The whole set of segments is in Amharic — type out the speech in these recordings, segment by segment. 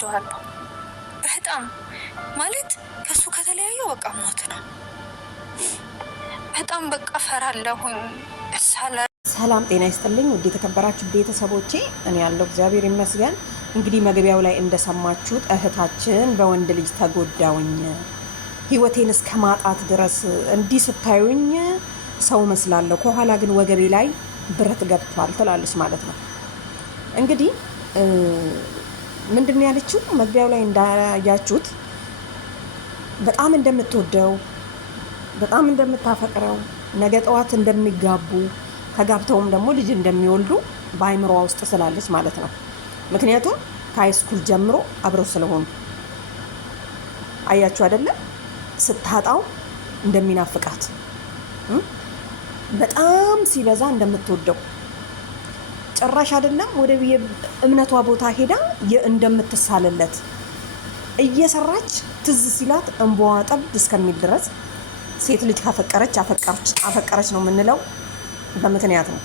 ወደዋለሁ በጣም ማለት ከሱ ከተለያየ በቃ ሞት ነው። በጣም በቃ ፈራለሁኝ። ሰላም ጤና ይስጥልኝ ውድ የተከበራችሁ ቤተሰቦቼ፣ እኔ ያለው እግዚአብሔር ይመስገን። እንግዲህ መግቢያው ላይ እንደሰማችሁት እህታችን በወንድ ልጅ ተጎዳውኝ ህይወቴን እስከ ማጣት ድረስ እንዲህ ስታዩኝ ሰው መስላለሁ፣ ከኋላ ግን ወገቤ ላይ ብረት ገብቷል ትላለች ማለት ነው። እንግዲህ ምንድን ያለችው መግቢያው ላይ እንዳያችሁት በጣም እንደምትወደው በጣም እንደምታፈቅረው ነገ ጠዋት እንደሚጋቡ ተጋብተውም ደግሞ ልጅ እንደሚወልዱ በአይምሮዋ ውስጥ ስላለች ማለት ነው። ምክንያቱም ከሃይስኩል ጀምሮ አብረው ስለሆኑ አያችሁ አይደለም? ስታጣው እንደሚናፍቃት በጣም ሲበዛ እንደምትወደው ጭራሽ አይደለም ወደ እምነቷ ቦታ ሄዳ እንደምትሳልለት እየሰራች ትዝ ሲላት እንባዋ ጠብ እስከሚል ድረስ ሴት ልጅ ካፈቀረች አፈቀረች ነው የምንለው በምክንያት ነው።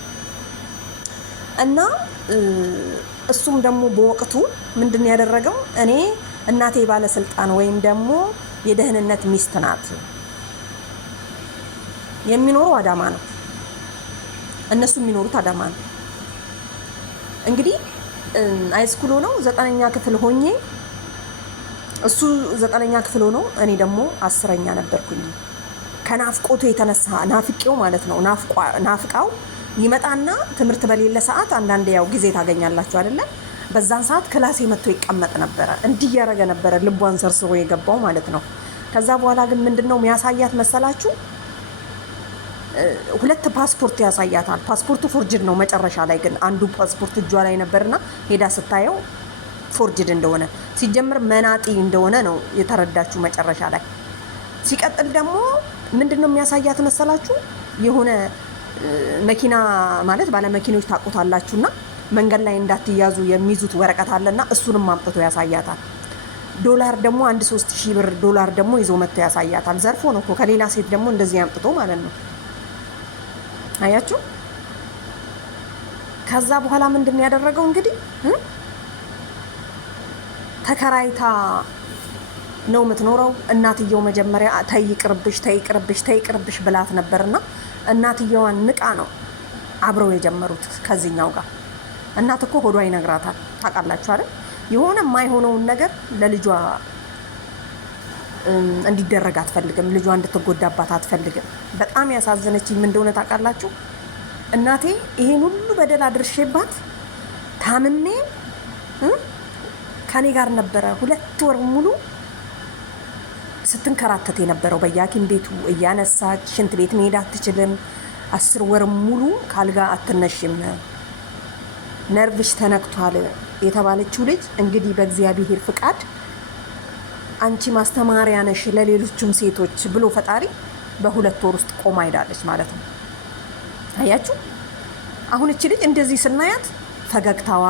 እና እሱም ደግሞ በወቅቱ ምንድን ያደረገው እኔ እናቴ ባለስልጣን ወይም ደግሞ የደህንነት ሚስት ናት፣ የሚኖረው አዳማ ነው፣ እነሱ የሚኖሩት አዳማ ነው። እንግዲህ ሃይስኩል ሆነው 9ኛ ክፍል ሆኜ እሱ 9ኛ ክፍል ሆኖ እኔ ደግሞ 10ኛ ነበርኩኝ። ከናፍቆቱ የተነሳ ናፍቄው ማለት ነው ናፍቃው ይመጣና ትምህርት በሌለ ሰዓት አንዳንዴ ያው ጊዜ ታገኛላችሁ አይደለ? በዛን ሰዓት ክላሴ መጥቶ ይቀመጥ ነበረ። እንዲህ ያረገ ነበረ ልቧን ሰርስሮ የገባው ማለት ነው። ከዛ በኋላ ግን ምንድነው የሚያሳያት መሰላችሁ? 2 ፓስፖርት ያሳያታል። ፓስፖርቱ ፎርጅድ ነው። መጨረሻ ላይ ግን አንዱ ፓስፖርት እጇ ላይ ነበርና ሄዳ ስታየው ፎርጅድ እንደሆነ ሲጀምር መናጢ እንደሆነ ነው የተረዳችሁ መጨረሻ ላይ። ሲቀጥል ደግሞ ምንድነው የሚያሳያት መሰላችሁ? የሆነ መኪና ማለት ባለ መኪኖች ታቆታላችሁና መንገድ ላይ እንዳትያዙ የሚይዙት ወረቀት አለና እሱንም አምጥቶ ያሳያታል። ዶላር ደግሞ 3000 ብር ዶላር ደግሞ ይዞ መጥቶ ያሳያታል። ዘርፎ ነው እኮ ከሌላ ሴት ደግሞ እንደዚህ አምጥቶ ማለት ነው። አያችሁ? ከዛ በኋላ ምንድነው ያደረገው? እንግዲህ ተከራይታ ነው የምትኖረው። እናትየው መጀመሪያ ተይቅርብሽ ብላት ነበርና እናትየዋን ንቃ ነው አብረው የጀመሩት ከዚህኛው ጋር። እናት እኮ ሆዷ ይነግራታል። ታውቃላችሁ አይደል? የሆነ የማይሆነውን ነገር ለልጇ እንዲደረግ አትፈልግም። ልጇ እንድትጎዳባት አትፈልግም። በጣም ያሳዘነችኝ ምን እንደሆነ ታውቃላችሁ? እናቴ ይሄን ሁሉ በደል አድርሼባት ታምሜ ከኔ ጋር ነበረ 2 ወር ሙሉ ስትንከራተት የነበረው በየሐኪም ቤቱ እያነሳች ሽንት ቤት መሄድ አትችልም። 10 ወር ሙሉ ካልጋ አትነሽም፣ ነርቭሽ ተነክቷል የተባለችው ልጅ እንግዲህ በእግዚአብሔር ፍቃድ አንቺ ማስተማሪያ ነሽ ለሌሎችም ሴቶች ብሎ ፈጣሪ በ2 ወር ውስጥ ቆማ ሄዳለች ማለት ነው። አያችሁ? አሁን እቺ ልጅ እንደዚህ ስናያት ፈገግታዋ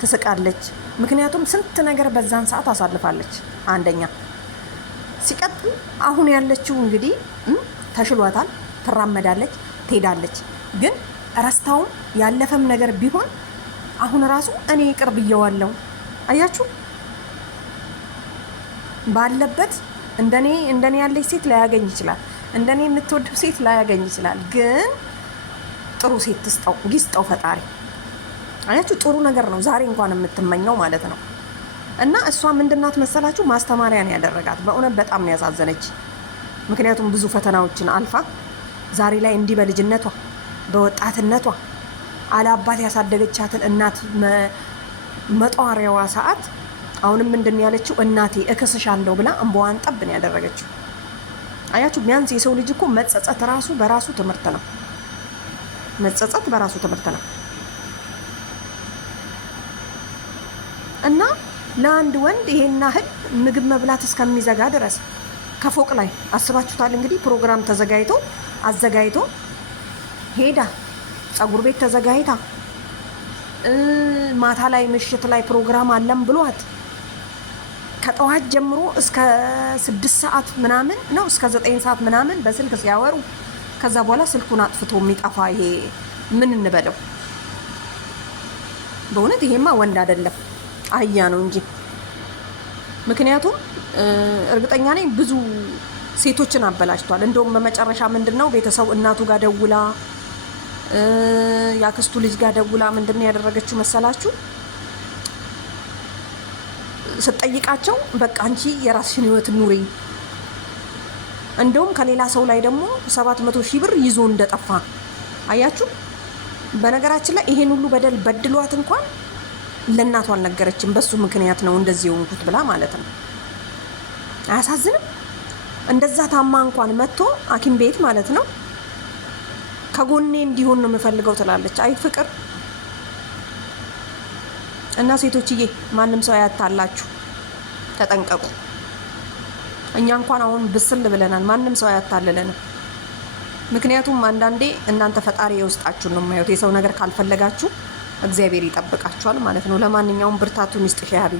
ትስቃለች። ምክንያቱም ስንት ነገር በዛን ሰዓት አሳልፋለች። አንደኛ ሲቀጥል አሁን ያለችው እንግዲህ ተሽሏታል፣ ትራመዳለች፣ ትሄዳለች። ግን ረስታውም ያለፈም ነገር ቢሆን አሁን ራሱ እኔ ይቅር ብየዋለሁ። አያችሁ? ባለበት እንደኔ ያለች ሴት ላያገኝ ይችላል፣ እንደኔ የምትወደው ሴት ላያገኝ ይችላል። ግን ጥሩ ሴት ይስጠው ፈጣሪ። አያችሁ? ጥሩ ነገር ነው ዛሬ እንኳን የምትመኘው ማለት ነው። እና እሷ ምንድናት መሰላችሁ? ማስተማሪያን ያደረጋት በእውነት በጣም ያሳዘነች። ምክንያቱም ብዙ ፈተናዎችን አልፋ ዛሬ ላይ እንዲህ በልጅነቷ በወጣትነቷ አላባት ያሳደገቻትን እናት መጧሪያዋ ሰዓት አሁንም ምንድን ያለችው? እናቴ እከስሻለሁ ብላ እንባዋን ጠብ ነው ያደረገችው። አያችሁ? ቢያንስ የሰው ልጅ እኮ መጸጸት ራሱ በራሱ ትምህርት ነው። መጸጸት በራሱ ትምህርት ነው። እና ለአንድ ወንድ ይሄን ያህል ምግብ መብላት እስከሚዘጋ ድረስ ከፎቅ ላይ አስባችሁታል? እንግዲህ ፕሮግራም አዘጋጅቶ ሄዳ ፀጉር ቤት ተዘጋጅታ ማታ ላይ ምሽት ላይ ፕሮግራም አለም ብሏት ከጠዋት ጀምሮ እስከ 6 ሰዓት ምናምን ነው እስከ 9 ሰዓት ምናምን በስልክ ሲያወሩ ከዛ በኋላ ስልኩን አጥፍቶ የሚጠፋ ይሄ ምን እንበለው? በእውነት ይሄማ ወንድ አይደለም አህያ ነው እንጂ ምክንያቱም እርግጠኛ ነኝ ብዙ ሴቶችን አበላሽቷል። እንደውም በመጨረሻ ምንድነው ቤተሰብ እናቱ ጋር ደውላ ያክስቱ ልጅ ጋር ደውላ ምንድነው ያደረገችው መሰላችሁ? ስትጠይቃቸው በቃ አንቺ የራስሽን ህይወት ኑሪ፣ እንደውም ከሌላ ሰው ላይ ደግሞ 700,000 ብር ይዞ እንደጠፋ አያችሁ። በነገራችን ላይ ይሄን ሁሉ በደል በድሏት እንኳን ለእናቱ አልነገረችም። በሱ ምክንያት ነው እንደዚህ የሆንኩት ብላ ማለት ነው። አያሳዝንም? እንደዛ ታማ እንኳን መጥቶ ሐኪም ቤት ማለት ነው ከጎኔ እንዲሆን ነው የምፈልገው ትላለች። አይ ፍቅር እና ሴቶችዬ ማንም ሰው ያታላችሁ፣ ተጠንቀቁ። እኛ እንኳን አሁን ብስል ብለናል። ማንም ሰው ያታልለንም። ምክንያቱም አንዳንዴ እናንተ ፈጣሪ የውስጣችሁን ነው የማየው። የሰው ነገር ካልፈለጋችሁ እግዚአብሔር ይጠብቃችኋል ማለት ነው። ለማንኛውም ብርታቱን ይስጥሽ ያቢ